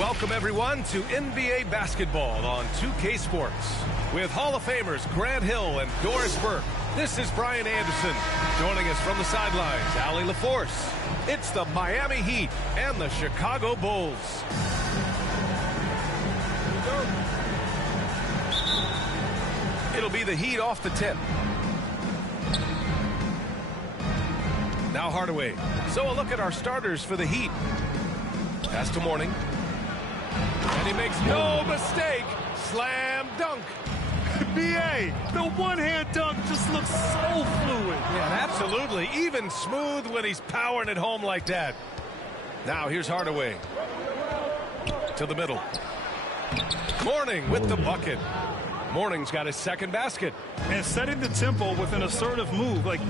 Welcome, everyone, to NBA basketball on 2K Sports. With Hall of Famers Grant Hill and Doris Burke, this is Brian Anderson. Joining us from the sidelines, Allie LaForce. It's the Miami Heat and the Chicago Bulls. It'll be the Heat off the tip. Now Hardaway. So a look at our starters for the Heat. Pass to Mourning. And he makes no mistake. Slam dunk. B.A., the one-hand dunk just looks so fluid. Yeah, absolutely. Even smooth when he's powering it home like that. Now here's Hardaway. To the middle. Mourning with the bucket. Mourning's got his second basket. And setting the tempo with an assertive move. Like,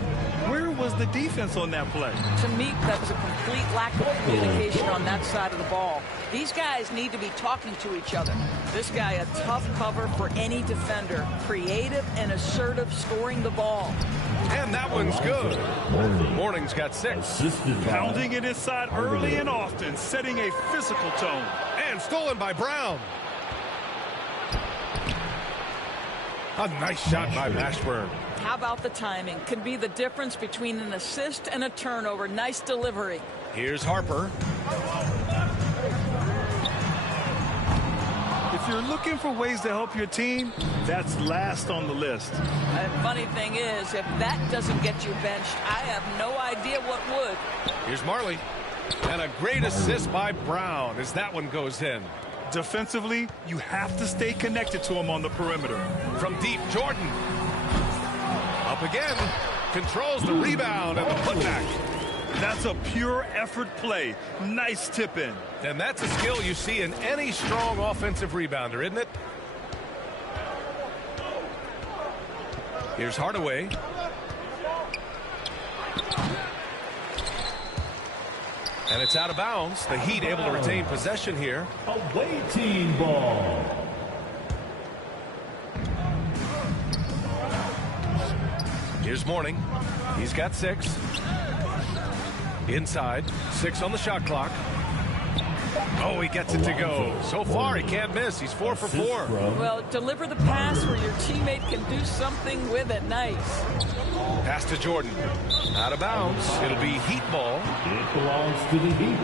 where was the defense on that play? To me, that was a complete lack of communication on that side of the ball. These guys need to be talking to each other. This guy, a tough cover for any defender. Creative and assertive, scoring the ball. And that one's good. Mourning's got 6. Pounding it inside early and often, setting a physical tone. And stolen by Brown. A nice shot by Mashburn. How about the timing? Could be the difference between an assist and a turnover. Nice delivery. Here's Harper. If you're looking for ways to help your team, that's last on the list. And funny thing is, if that doesn't get you benched, I have no idea what would. Here's Marley. And a great assist by Brown as that one goes in. Defensively, you have to stay connected to him on the perimeter. From deep, Jordan. Up again. Controls the rebound and the putback. That's a pure effort play. Nice tip in. And that's a skill you see in any strong offensive rebounder, isn't it? Here's Hardaway. And it's out of bounds. The Heat able to retain possession here. Away team ball. Here's Mourning. He's got 6. Inside. 6 on the shot clock. Oh, he gets it to go. So far, he can't miss. He's 4 for 4. Well, deliver the pass where your teammate can do something with it. Nice. Pass to Jordan. Out of bounds. It'll be Heat ball. It belongs to the Heat.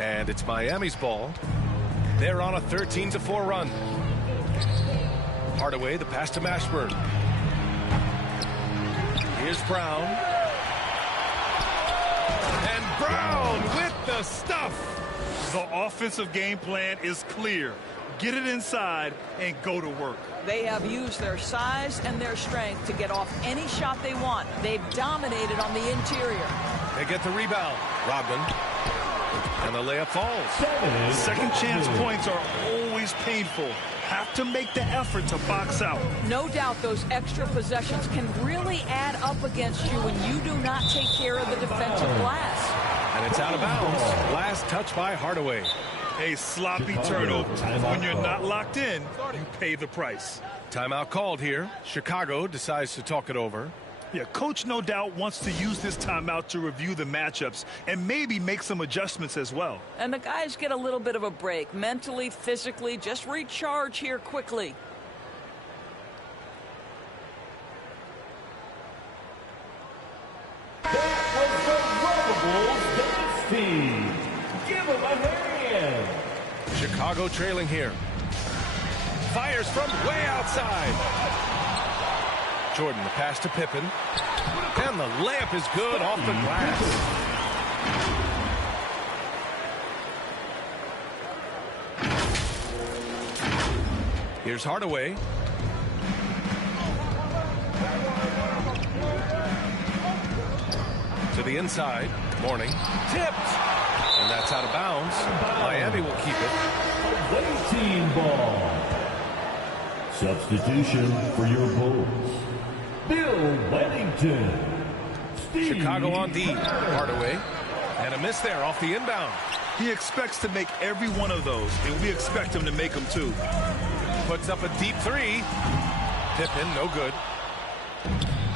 And it's Miami's ball. They're on a 13-4 run. Hardaway, the pass to Mashburn. Here's Brown. And Brown with the stuff. The offensive game plan is clear. Get it inside and go to work. They have used their size and their strength to get off any shot they want. They've dominated on the interior. They get the rebound. Rodman. And the layup falls. Second chance points are always painful. Have to make the effort to box out. No doubt those extra possessions can really add up against you when you do not take care of the defensive glass. And it's out of bounds. Last touch by Hardaway. A sloppy turnover. When you're not locked in, you pay the price. Timeout called here. Chicago decides to talk it over. Yeah, coach no doubt wants to use this timeout to review the matchups and maybe make some adjustments as well. And the guys get a little bit of a break. Mentally, physically, just recharge here quickly. That was the Rebels dance team. Give them a hand. Chicago trailing here. Fires from way outside. Jordan, the pass to Pippen. And the layup is good off the glass. Here's Hardaway. To the inside. Mourning. Tipped. And that's out of bounds. Miami will keep it. Away team ball. Substitution for your Bulls. Bill Wellington. Chicago on D. Hardaway. And a miss there off the inbound. He expects to make every one of those, and we expect him to make them too. Puts up a deep 3. Pippen, no good.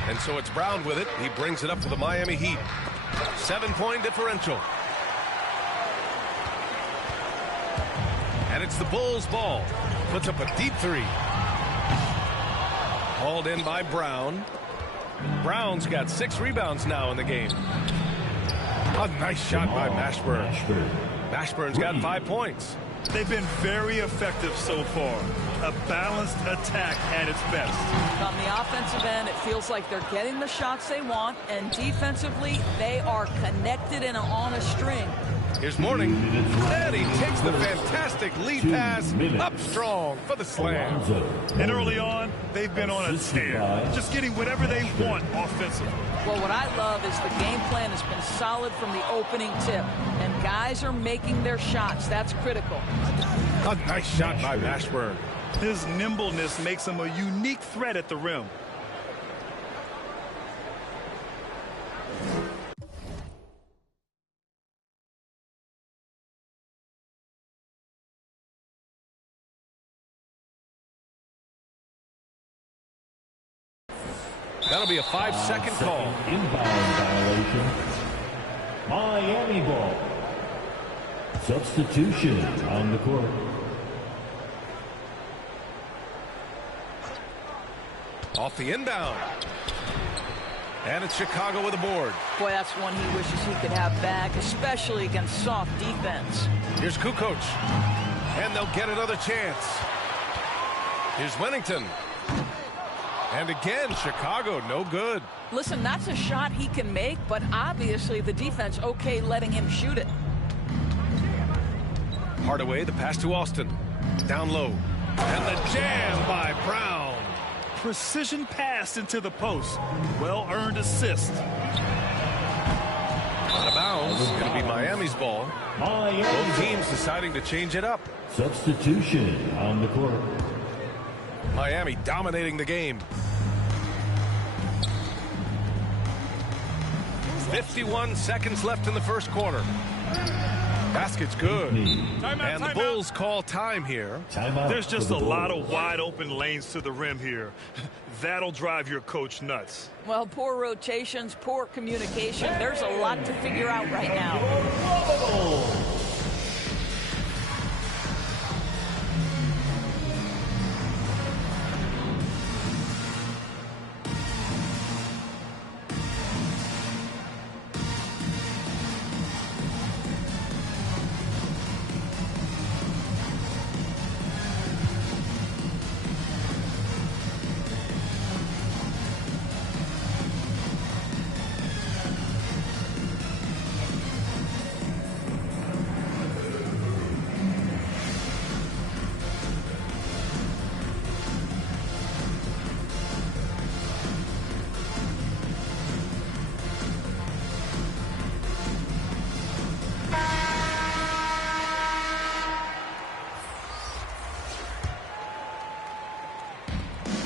And so it's Brown with it. He brings it up for the Miami Heat. 7-point differential. And it's the Bulls' ball. Puts up a deep three. Hauled in by Brown. Brown's got 6 rebounds now in the game. A nice shot by Mashburn. Mashburn's got 5 points. They've been very effective so far. A balanced attack at its best. On the offensive end, it feels like they're getting the shots they want, and defensively, they are connected and on a string. Here's Mourning, and he takes the fantastic lead pass up strong for the slam. And early on, they've been on a tear, just getting whatever they want offensively. Well, what I love is the game plan has been solid from the opening tip, and guys are making their shots. That's critical. A nice shot by Mashburn. His nimbleness makes him a unique threat at the rim. That'll be a 5-second call. Inbound violation. Miami ball. Substitution on the court. Off the inbound. And it's Chicago with a board. Boy, that's one he wishes he could have back, especially against soft defense. Here's Kukoc. And they'll get another chance. Here's Wennington. And again, Chicago, no good. Listen, that's a shot he can make, but obviously the defense okay letting him shoot it. Hardaway, the pass to Austin. Down low. And the jam by Brown. Precision pass into the post. Well-earned assist. Out of bounds. It'll be Miami's ball. Both teams deciding to change it up. Substitution on the court. Miami dominating the game. 51 seconds left in the first quarter. Basket's good. And the Bulls call time here. There's just a lot of wide open lanes to the rim here. That'll drive your coach nuts. Well, poor rotations, poor communication. There's a lot to figure out right now.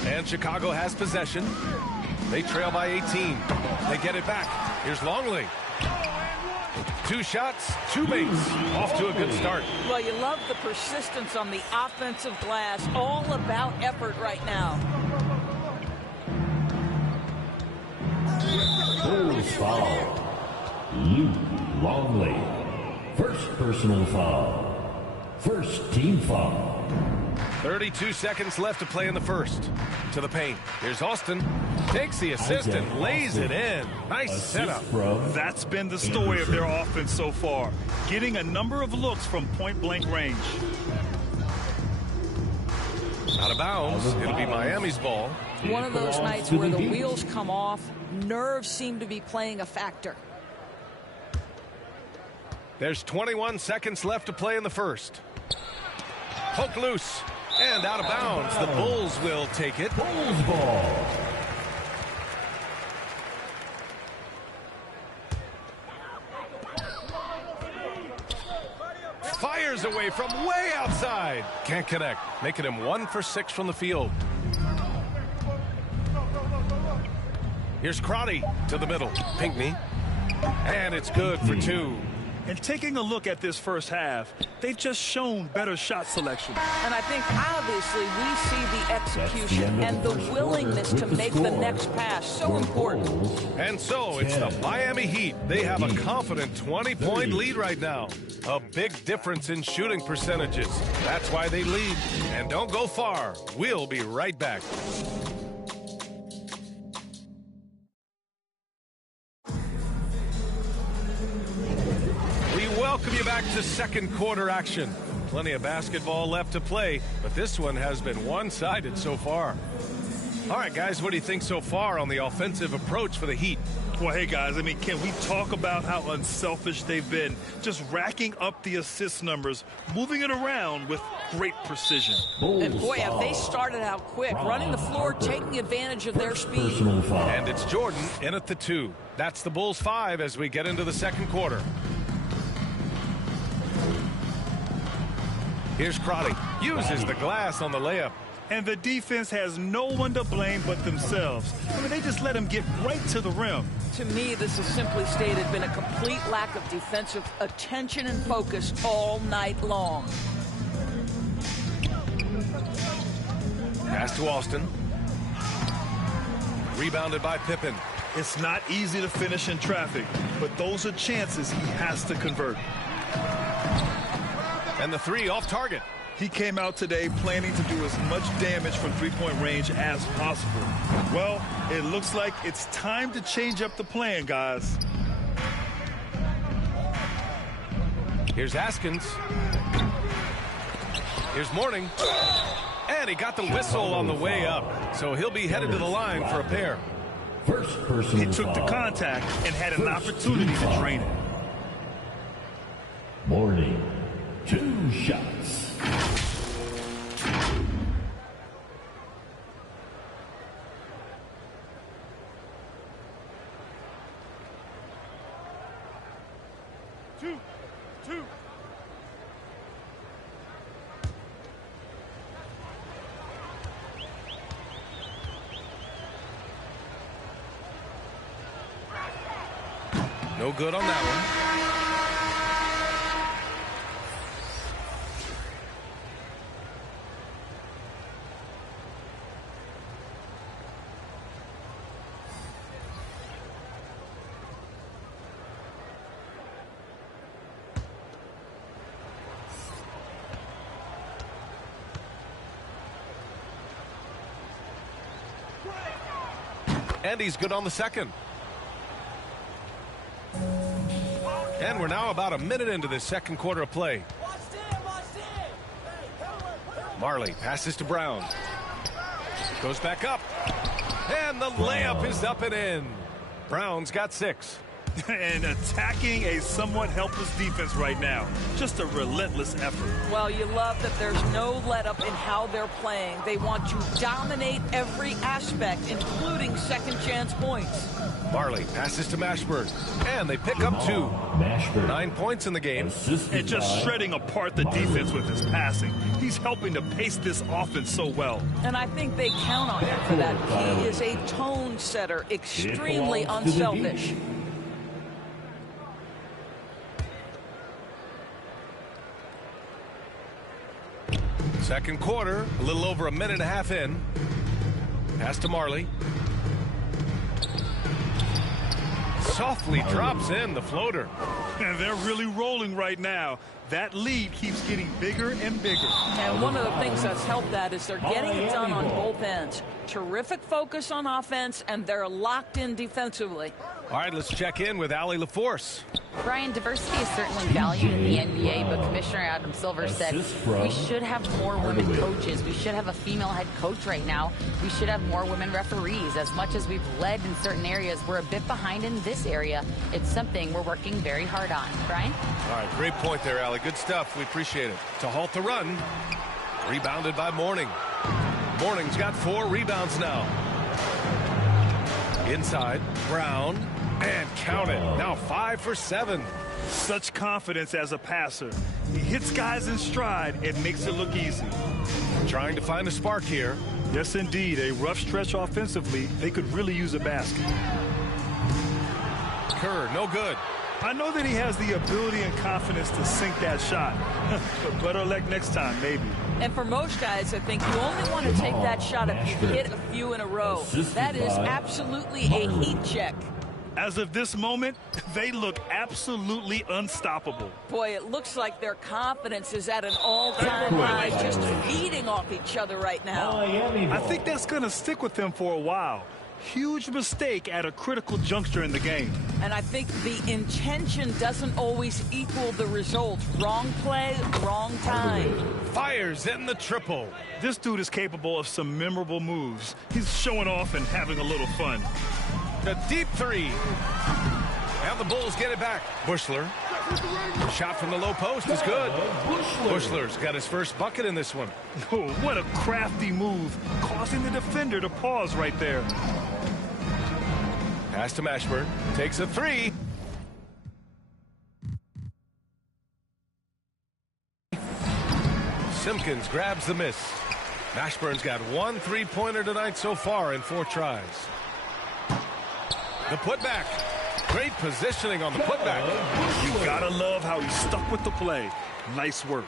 And Chicago has possession. They trail by 18. They get it back. Here's Longley. 2 shots, 2 makes. Off to a good start. Well, you love the persistence on the offensive glass. All about effort right now. Bulls foul. Luke Longley. First personal foul. First team foul. 32 seconds left to play in the first. To the paint. Here's Austin. Takes the assist and lays it in. Nice setup. That's been the story of their offense so far. Getting a number of looks from point-blank range. Out of bounds. It'll be Miami's ball. One of those nights where the wheels come off, nerves seem to be playing a factor. There's 21 seconds left to play in the first. Poke loose. And out of bounds. The Bulls will take it. Bulls ball. Fires away from way outside. Can't connect. Making him 1 for 6 from the field. Here's Crotty to the middle. Pinckney. And it's good for 2. And taking a look at this first half, they've just shown better shot selection. And I think obviously we see the execution and the willingness to make the next pass so important. And so it's the Miami Heat. They have a confident 20-point lead right now. A big difference in shooting percentages. That's why they lead. And don't go far. We'll be right back. Welcome you back to second quarter action. Plenty of basketball left to play, but this one has been one-sided so far. All right, guys, what do you think so far on the offensive approach for the Heat? Well, hey, guys, I mean, can we talk about how unselfish they've been? Just racking up the assist numbers, moving it around with great precision. And boy, have they started out quick, running the floor, taking advantage of their speed. And it's Jordan in at the 2. That's the Bulls 5 as we get into the second quarter. Here's Crotty. Uses the glass on the layup. And the defense has no one to blame but themselves. I mean, they just let him get right to the rim. To me, this has simply stated been a complete lack of defensive attention and focus all night long. Pass to Austin. Rebounded by Pippen. It's not easy to finish in traffic, but those are chances he has to convert. And the 3 off target. He came out today planning to do as much damage from three-point range as possible. Well, it looks like it's time to change up the plan, guys. Here's Haskins. Here's Mourning. And he got the whistle on the way up. So he'll be headed to the line for a pair. He took the contact and had an opportunity to drain it. Mourning. 2 shots. Two. No good on that one. And he's good on the second. And we're now about a minute into this second quarter of play. Marley passes to Brown. Goes back up. And the layup is up and in. Brown's got 6. And attacking a somewhat helpless defense right now. Just a relentless effort. Well, you love that there's no let-up in how they're playing. They want to dominate every aspect, including second-chance points. Marley passes to Mashburn. And they pick up 2. 9 points in the game. And just shredding apart the defense with his passing. He's helping to pace this offense so well. And I think they count on him for that. He is a tone setter, extremely unselfish. Second quarter, a little over a minute and a half in. Pass to Marley. Softly drops in the floater. And they're really rolling right now. That lead keeps getting bigger and bigger. And one of the things that's helped that is they're getting it done on both ends. Terrific focus on offense, and they're locked in defensively. All right, let's check in with Allie LaForce. Brian, diversity is certainly valued in the NBA, but Commissioner Adam Silver said we should have more women coaches. We should have a female head coach right now. We should have more women referees. As much as we've led in certain areas, we're a bit behind in this area. It's something we're working very hard on. Brian? All right, great point there, Allie. Good stuff. We appreciate it. To halt the run, rebounded by Mourning. Mourning's got 4 rebounds now. Inside, Brown. And count it. Now 5 for 7. Such confidence as a passer. He hits guys in stride and makes it look easy. Trying to find a spark here. Yes, indeed. A rough stretch offensively. They could really use a basket. Kerr, no good. I know that he has the ability and confidence to sink that shot. But better luck next time, maybe. And for most guys, I think you only want to take that shot if you hit a few in a row. That is absolutely a heat check. As of this moment, they look absolutely unstoppable. Boy, it looks like their confidence is at an all-time high, just feeding off each other right now. I think that's going to stick with them for a while. Huge mistake at a critical juncture in the game. And I think the intention doesn't always equal the result. Wrong play, wrong time. Fires in the triple. This dude is capable of some memorable moves. He's showing off and having a little fun. A deep three. And the Bulls get it back. Bushler. Shot from the low post is good. Bushler's got his first bucket in this one. Oh, what a crafty move, causing the defender to pause right there. Pass to Mashburn. Takes a three. Simpkins grabs the miss. Mashburn's got 1 3-pointer tonight so far in 4 tries. The putback. Great positioning on the putback. You gotta love how he stuck with the play. Nice work.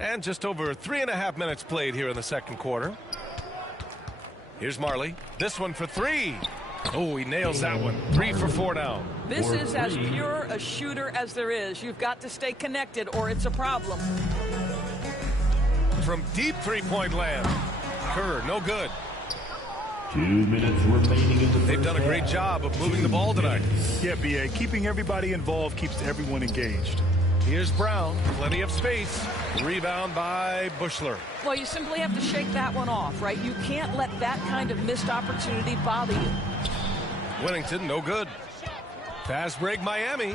And just over 3.5 minutes played here in the second quarter. Here's Marley. This one for 3. Oh, he nails that one. 3 for 4 now. This is as pure a shooter as there is. You've got to stay connected or it's a problem. From deep 3-point land. Kerr, no good. 2 minutes remaining in the They've done a great job of moving the ball tonight. Yeah, B.A., keeping everybody involved keeps everyone engaged. Here's Brown. Plenty of space. Rebound by Bushler. Well, you simply have to shake that one off, right? You can't let that kind of missed opportunity bother you. Winnington, no good. Fast break, Miami.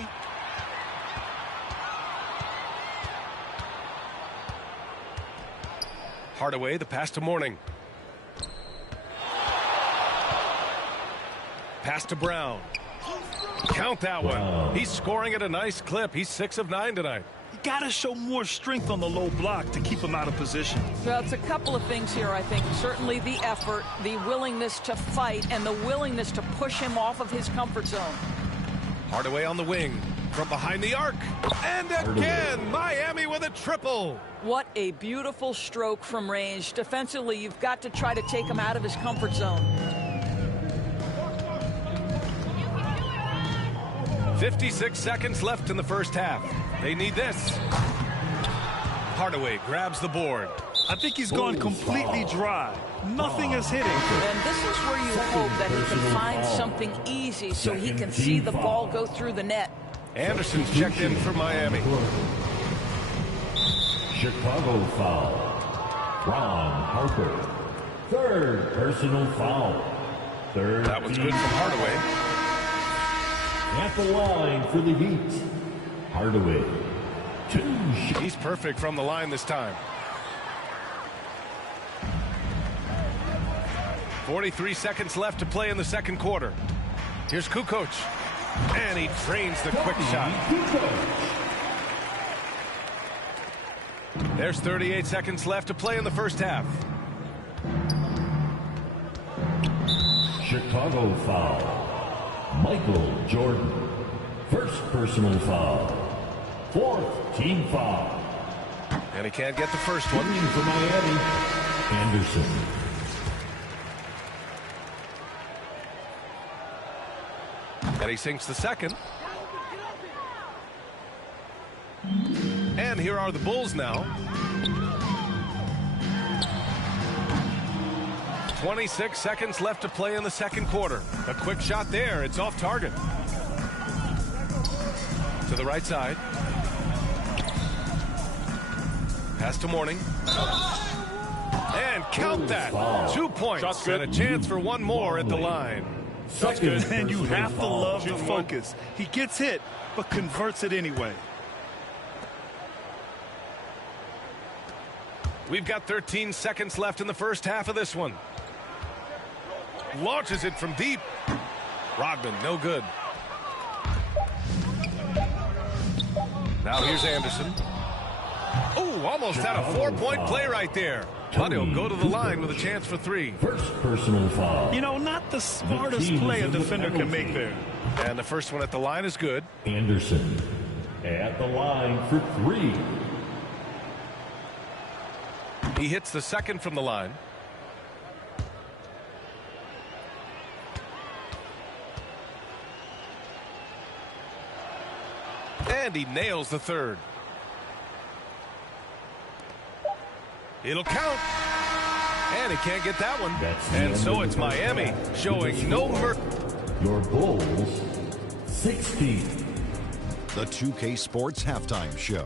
Hardaway, the pass to Mourning. Pass to Brown. Count that one. He's scoring at a nice clip. He's 6 of 9 tonight. You gotta show more strength on the low block to keep him out of position. Well, it's a couple of things here, I think. Certainly the effort, the willingness to fight, and the willingness to push him off of his comfort zone. Hardaway on the wing. From behind the arc. And again, Miami with a triple. What a beautiful stroke from range. Defensively, you've got to try to take him out of his comfort zone. 56 seconds left in the first half. They need this. Hardaway grabs the board. I think he's gone completely dry. Nothing is hitting. And this is where you hope that he can find something easy so he can see the ball go through the net. Anderson's checked in for Miami. Chicago foul. Ron Harper. Third personal foul. Third. That one's good from Hardaway. At the line for the Heat. Hardaway. 2 shots. He's perfect from the line this time. 43 seconds left to play in the second quarter. Here's Kukoc. And he drains the quick shot. There's 38 seconds left to play in the first half. Chicago foul. Michael Jordan. First personal foul. 4th team foul. And he can't get the first one. Coming for Miami. Anderson. And he sinks the second. And here are the Bulls now. 26 seconds left to play in the second quarter. A quick shot there. It's off target. To the right side. Pass to Mourning. And count that. 2 points and a chance for one more at the line. That's good. And you have to love the focus. He gets hit, but converts it anyway. We've got 13 seconds left in the first half of this one. Launches it from deep. Rodman, no good. Now here's Anderson. Oh, almost had a 4-point play right there. But he'll go to the line with a chance for 3. First personal foul. You know, not the smartest play a defender can make there. And the first one at the line is good. Anderson at the line for 3. He hits the second from the line. And he nails the third. It'll count. And he can't get that one. And so it's Miami showing no mercy. Your Bulls 16. The 2K Sports Halftime Show.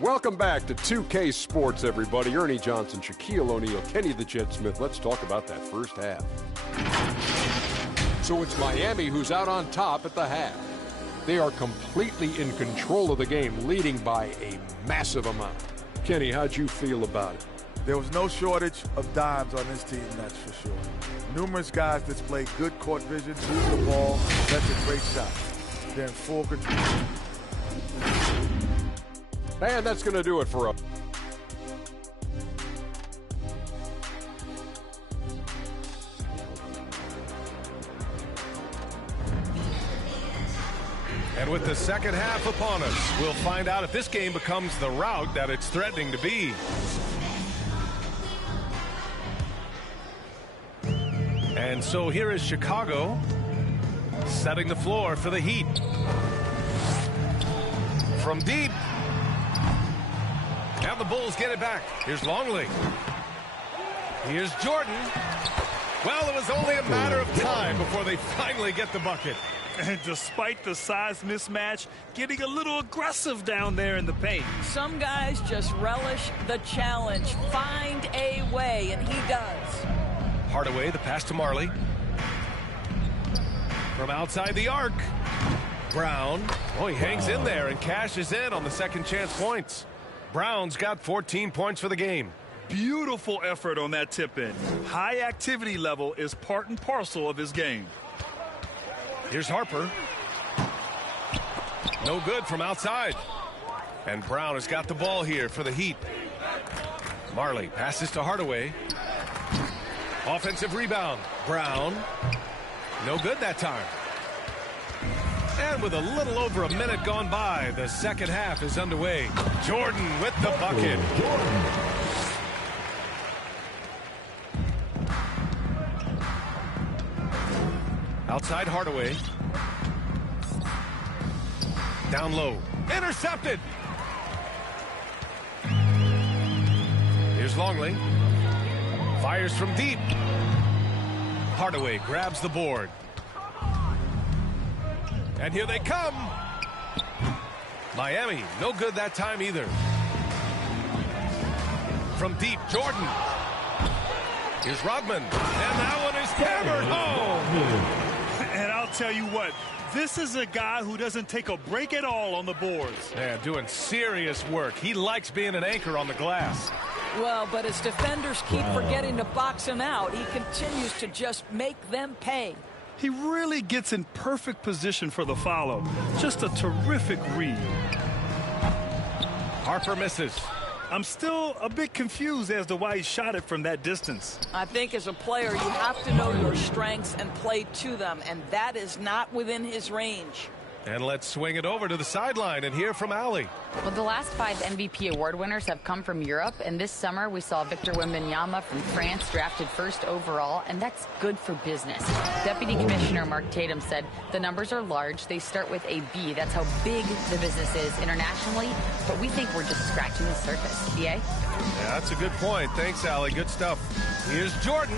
Welcome back to 2K Sports, everybody. Ernie Johnson, Shaquille O'Neal, Kenny the Jet Smith. Let's talk about that first half. So it's Miami who's out on top at the half. They are completely in control of the game, leading by a massive amount. Kenny, how'd you feel about it? There was no shortage of dimes on this team, that's for sure. Numerous guys displayed good court vision, moved the ball, that's a great shot. They're in full control. And that's going to do it for us. And with the second half upon us, we'll find out if this game becomes the rout that it's threatening to be. And so here is Chicago setting the floor for the Heat. From deep. Now the Bulls get it back. Here's Longley. Here's Jordan. Well, it was only a matter of time before they finally get the bucket. And despite the size mismatch, getting a little aggressive down there in the paint. Some guys just relish the challenge. Find a way, and he does. Hardaway, the pass to Marley. From outside the arc. Brown. Oh, he hangs in there and cashes in on the second chance points. Brown's got 14 points for the game. Beautiful effort on that tip-in. High activity level is part and parcel of his game. Here's Harper. No good from outside. And Brown has got the ball here for the Heat. Marley passes to Hardaway. Offensive rebound. Brown. No good that time. And with a little over a minute gone by, the second half is underway. Jordan with the bucket. Outside Hardaway. Down low. Intercepted. Here's Longley. Fires from deep. Hardaway grabs the board. And here they come. Miami, no good that time either. From deep, Jordan. Here's Rodman. And that one is hammered home. And I'll tell you what, this is a guy who doesn't take a break at all on the boards. Yeah, doing serious work. He likes being an anchor on the glass. Well, but as defenders keep forgetting to box him out, he continues to just make them pay. He really gets in perfect position for the follow. Just a terrific read. Harper misses. I'm still a bit confused as to why he shot it from that distance. I think as a player, you have to know your strengths and play to them, and that is not within his range. And let's swing it over to the sideline and hear from Allie. Well, the last 5 MVP award winners have come from Europe, and this summer we saw Victor Wembanyama from France drafted first overall, and that's good for business. Deputy Commissioner Mark Tatum said the numbers are large. They start with a B. That's how big the business is internationally, but we think we're just scratching the surface. BA? Yeah, that's a good point. Thanks, Allie. Good stuff. Here's Jordan.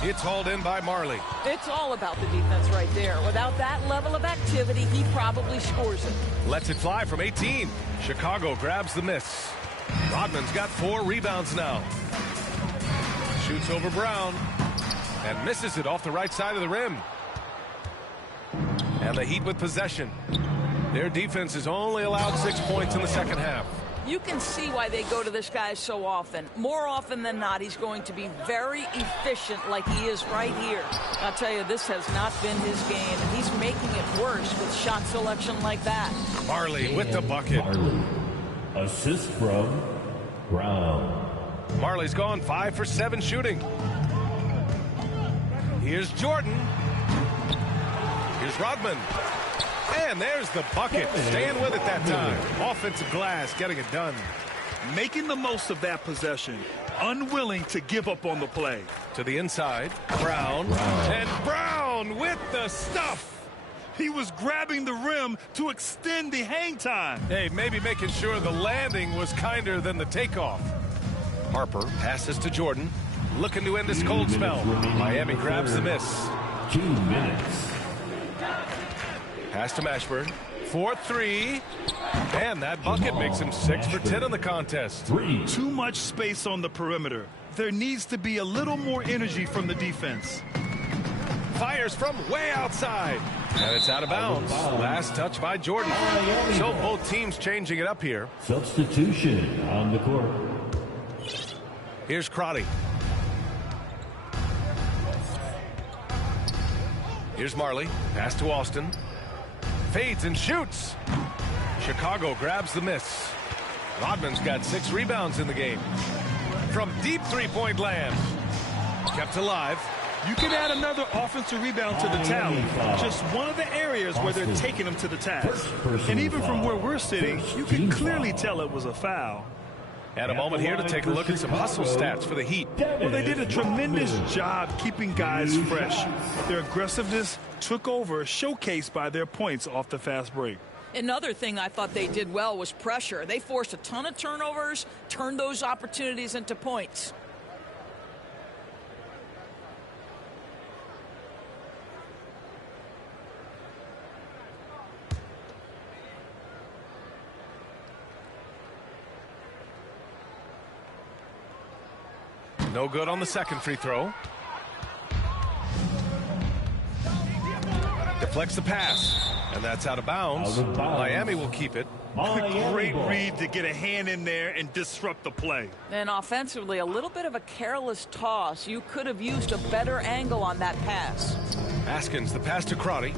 It's hauled in by Marley. It's all about the defense right there. Without that level of activity, he probably scores it. Lets it fly from 18. Chicago grabs the miss. Rodman's got 4 rebounds now. Shoots over Brown and misses it off the right side of the rim. And the Heat with possession. Their defense has only allowed 6 points in the second half. You can see why they go to this guy so often. More often than not, he's going to be very efficient like he is right here. I'll tell you, this has not been his game, and he's making it worse with shot selection like that. Marley with the bucket. Marley. Assist from Brown. Marley's gone 5 for 7 shooting. Here's Jordan. Here's Rodman. And there's the bucket. Staying with it that time. Offensive glass getting it done. Making the most of that possession. Unwilling to give up on the play. To the inside. Brown. And Brown with the stuff. He was grabbing the rim to extend the hang time. Hey, maybe making sure the landing was kinder than the takeoff. Harper passes to Jordan. Looking to end this cold spell. Miami grabs the miss. 2 minutes. Pass to Mashburn. 4-3. And that bucket makes him 6 for 10 in the contest. Too much space on the perimeter. There needs to be a little more energy from the defense. Fires from way outside. And it's out of bounds. Last touch by Jordan. So both teams changing it up here. Substitution on the court. Here's Crotty. Here's Marley. Pass to Austin. Fades and shoots. Chicago grabs the miss. Rodman's got 6 rebounds in the game. From deep three-point land. Kept alive. You can add another offensive rebound to the tally. Just one of the areas where they're taking them to the task. And even from where we're sitting, you can clearly tell it was a foul. And a moment here to take a look at some hustle stats for the Heat. Well, they did a tremendous job keeping guys fresh. Their aggressiveness took over, showcased by their points off the fast break. Another thing I thought they did well was pressure. They forced a ton of turnovers, turned those opportunities into points. No good on the second free throw. Deflects the pass. And that's out of bounds. Miami will keep it. Great read to get a hand in there and disrupt the play. And offensively, a little bit of a careless toss. You could have used a better angle on that pass. Askins, the pass to Crotty.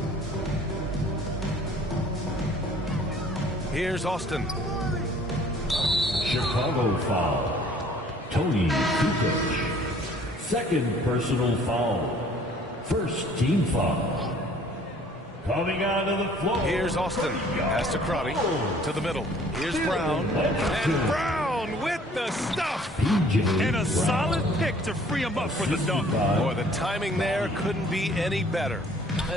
Here's Austin. Chicago foul. Tony Kukoc. Second personal foul. First team foul. Coming out of the floor. Here's Austin. Pass to Crotty. To the middle. Here's Brown. And Brown with the stuff. And a solid pick to free him up for the dunk. Boy, the timing there couldn't be any better.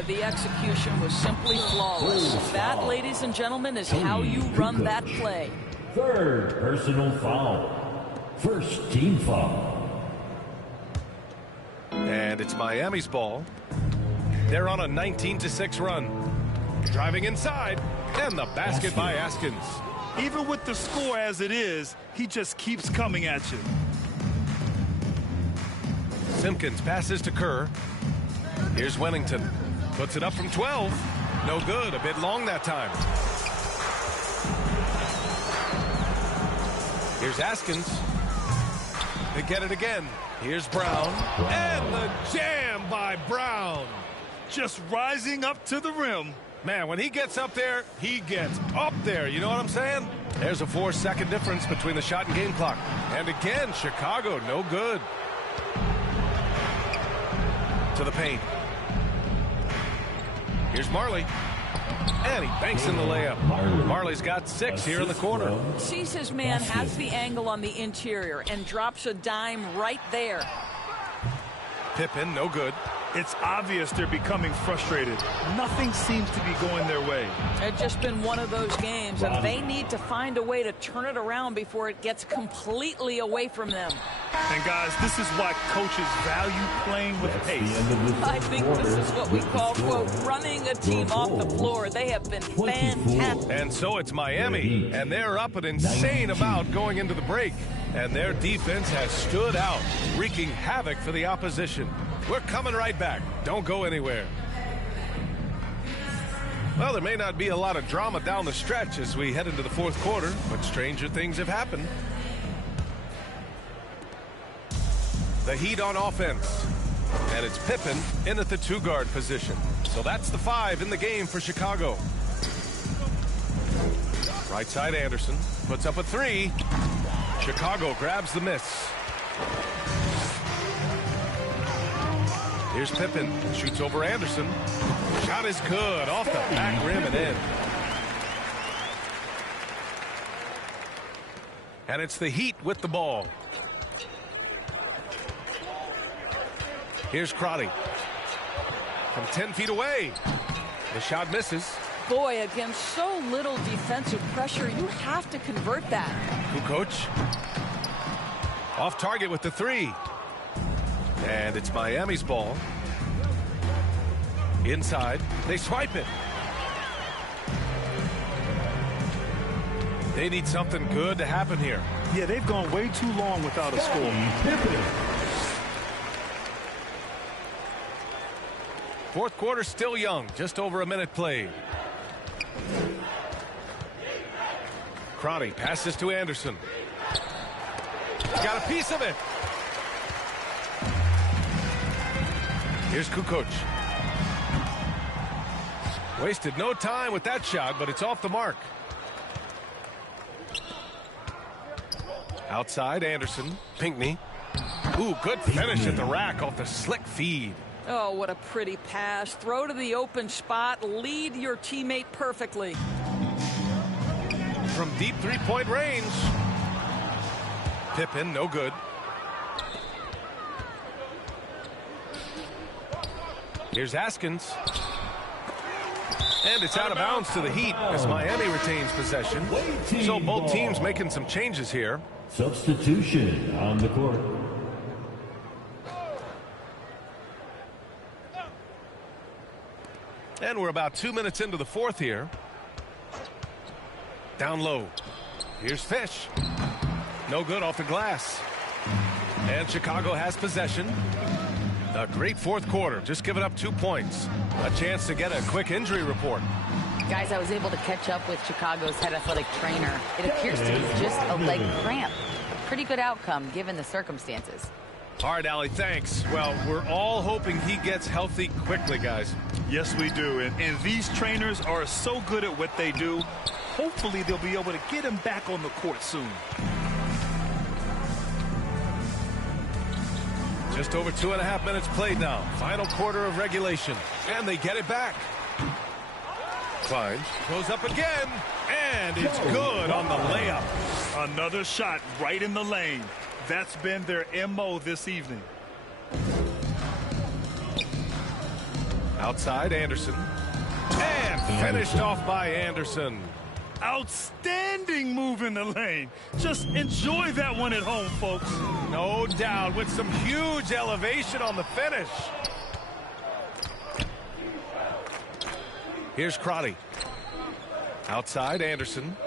The execution was simply flawless. That, ladies and gentlemen, is how you run that play. Third personal foul. First team foul. And it's Miami's ball. They're on a 19-6 run. Driving inside. And the basket by Askins. Even with the score as it is, he just keeps coming at you. Simpkins passes to Kerr. Here's Wennington. Puts it up from 12. No good. A bit long that time. Here's Askins. They get it again. Here's Brown. And the jam by Brown. Just rising up to the rim. Man, when he gets up there, he gets up there. You know what I'm saying? There's a 4-second difference between the shot and game clock. And again, Chicago, no good. To the paint. Here's Marley. And he banks in the layup. Marley's got 6 here in the corner. Sees his man, has the angle on the interior, and drops a dime right there. Pippen, no good. It's obvious they're becoming frustrated. Nothing seems to be going their way. It's just been one of those games, and they need to find a way to turn it around before it gets completely away from them. And guys, this is why coaches value playing with pace. I think this is what we call, quote, running a team off the floor. They have been fantastic. And so it's Miami, and they're up an insane amount going into the break. And their defense has stood out, wreaking havoc for the opposition. We're coming right back. Don't go anywhere. Well, there may not be a lot of drama down the stretch as we head into the fourth quarter, but stranger things have happened. The Heat on offense. And it's Pippen in at the 2-guard position. So that's the 5 in the game for Chicago. Right side Anderson puts up a 3. Chicago grabs the miss. Here's Pippen, shoots over Anderson. Shot is good, off the back rim and in. And it's the Heat with the ball. Here's Crotty. From 10 feet away. The shot misses. Boy, against so little defensive pressure, you have to convert that. Kukoc. Off target with the three. And it's Miami's ball. Inside. They swipe it. They need something good to happen here. Yeah, they've gone way too long without a score. Fourth quarter still young. Just over a minute played. Crotty passes to Anderson. He's got a piece of it. Here's Kukoc. Wasted no time with that shot, but it's off the mark. Outside, Anderson. Pinckney. Ooh, good finish at the rack off the slick feed. Oh, what a pretty pass. Throw to the open spot. Lead your teammate perfectly. From deep three-point range. Pippen, no good. Here's Haskins. And it's out of bounds to the Heat as Miami retains possession. So both teams making some changes here. Substitution on the court. And we're about 2 minutes into the fourth here. Down low. Here's Fish. No good off the glass. And Chicago has possession. A great fourth quarter, just giving up 2 points. A chance to get a quick injury report. Guys, I was able to catch up with Chicago's head athletic trainer. It appears to be just a leg cramp. A pretty good outcome given the circumstances. All right, Allie, thanks. Well, we're all hoping he gets healthy quickly, guys. Yes, we do. And these trainers are so good at what they do. Hopefully, they'll be able to get him back on the court soon. Just over 2.5 minutes played now. Final quarter of regulation. And they get it back. Klein goes up again. And it's good on the layup. Another shot right in the lane. That's been their MO this evening. Outside, Anderson. And finished off by Anderson. Outstanding move in the lane. Just enjoy that one at home, folks. No doubt, with some huge elevation on the finish. Here's Crotty. Outside, Anderson.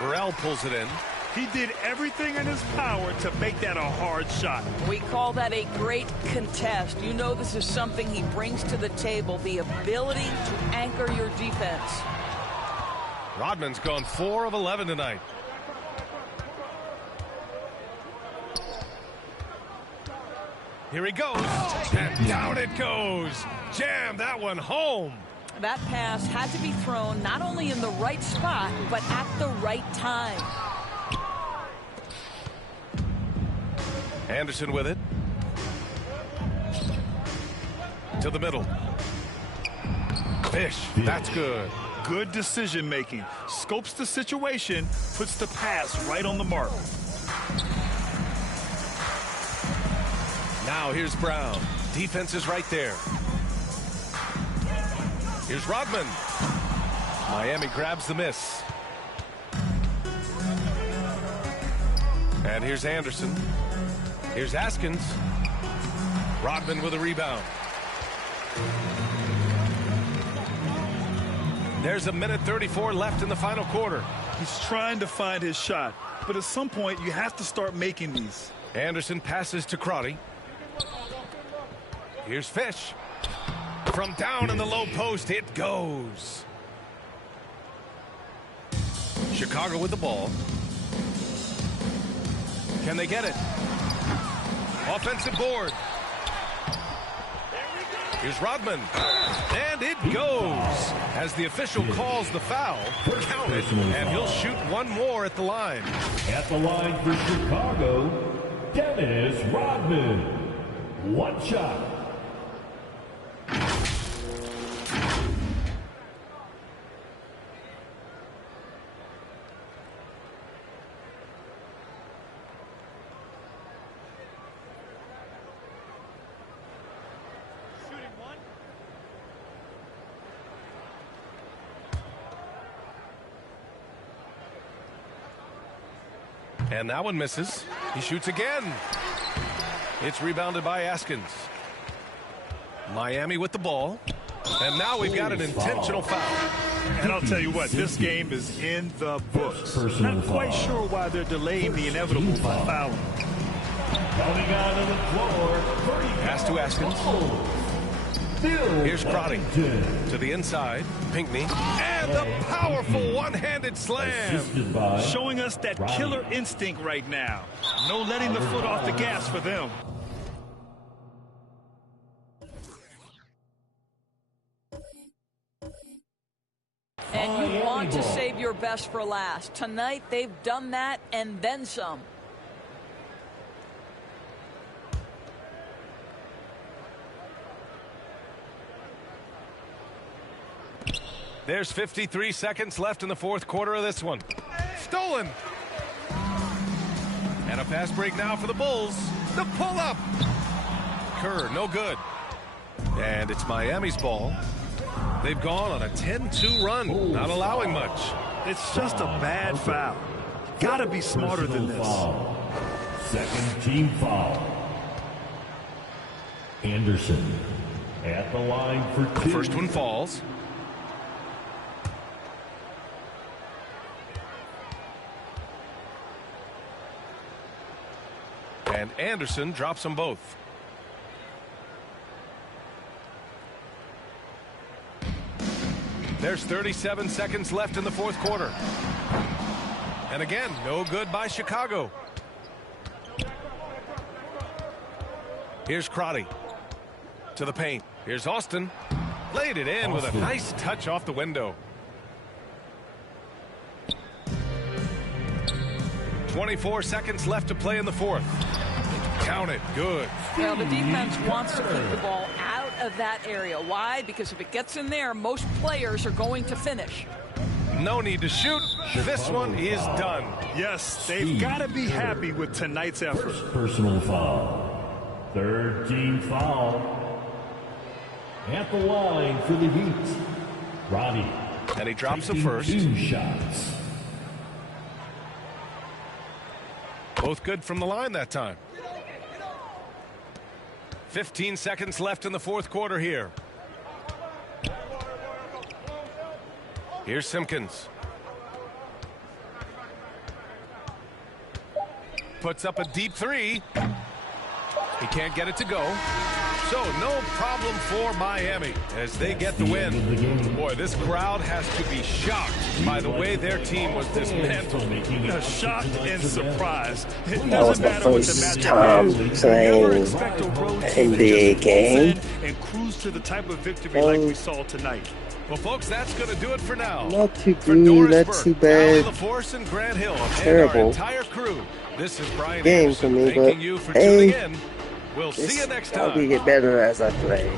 Burrell pulls it in. He did everything in his power to make that a hard shot. We call that a great contest. You know this is something he brings to the table, the ability to anchor your defense. Rodman's gone 4 of 11 tonight. Here he goes. And down it goes. Jam that one home. That pass had to be thrown not only in the right spot, but at the right time. Anderson with it. To the middle. Fish. That's good. Good decision making. Scopes the situation, puts the pass right on the mark. Now here's Brown. Defense is right there. Here's Rodman. Miami grabs the miss. And here's Anderson. Here's Haskins. Rodman with a rebound. There's 1:34 left in the final quarter. He's trying to find his shot, but at some point you have to start making these. Anderson passes to Crotty. Here's Fish. From down in the low post, it goes. Chicago with the ball. Can they get it? Offensive board. Here's Rodman. And it goes. As the official calls the foul, count it, and he'll shoot one more at the line. At the line for Chicago, Dennis Rodman. One shot. And that one misses. He shoots again. It's rebounded by Askins. Miami with the ball. And now we've got an intentional foul. And I'll tell you what, this game is in the books. Not quite sure why they're delaying the inevitable by fouling. Coming out of the floor, Pass to Askins. Here's Crotty to the inside. Pinckney. And the powerful one-handed slam. Showing us that killer instinct right now. No letting the foot off the gas for them. And you want to save your best for last. Tonight, they've done that and then some. There's 53 seconds left in the fourth quarter of this one. Stolen. And a fast break now for the Bulls. The pull-up. Kerr, no good. And it's Miami's ball. They've gone on a 10-2 run, not allowing much. It's just a bad foul. Gotta be smarter than this. Foul. Second team foul. Anderson at the line for two. First one falls. And Anderson drops them both. There's 37 seconds left in the fourth quarter. And again, no good by Chicago. Here's Crotty to the paint. Here's Austin. Laid it in with a nice touch off the window. 24 seconds left to play in the fourth. Count it. Good. Well, the defense wants to keep the ball out of that area. Why? Because if it gets in there, most players are going to finish. No need to shoot. This one is done. Yes, they've got to be happy with tonight's effort. First personal foul. Third team foul. At the line for the Heat, Roddy. And he drops the first. 2 shots. Both good from the line that time. 15 seconds left in the fourth quarter here. Here's Simpkins. Puts up a deep three. He can't get it to go. So no problem for Miami as they get the win. Boy, this crowd has to be shocked by the way their team was dismantled. Shocked and surprised. That was the first time playing an NBA game. And cruise to the type of victory like we saw tonight. Well, folks, that's going to do it for now. Not too good, not too bad. And Grant Hill Terrible and our entire crew. This is Brian game Anderson, for me, but thanking you for hey, tuning in. We'll see you next time. I'll get better as I play.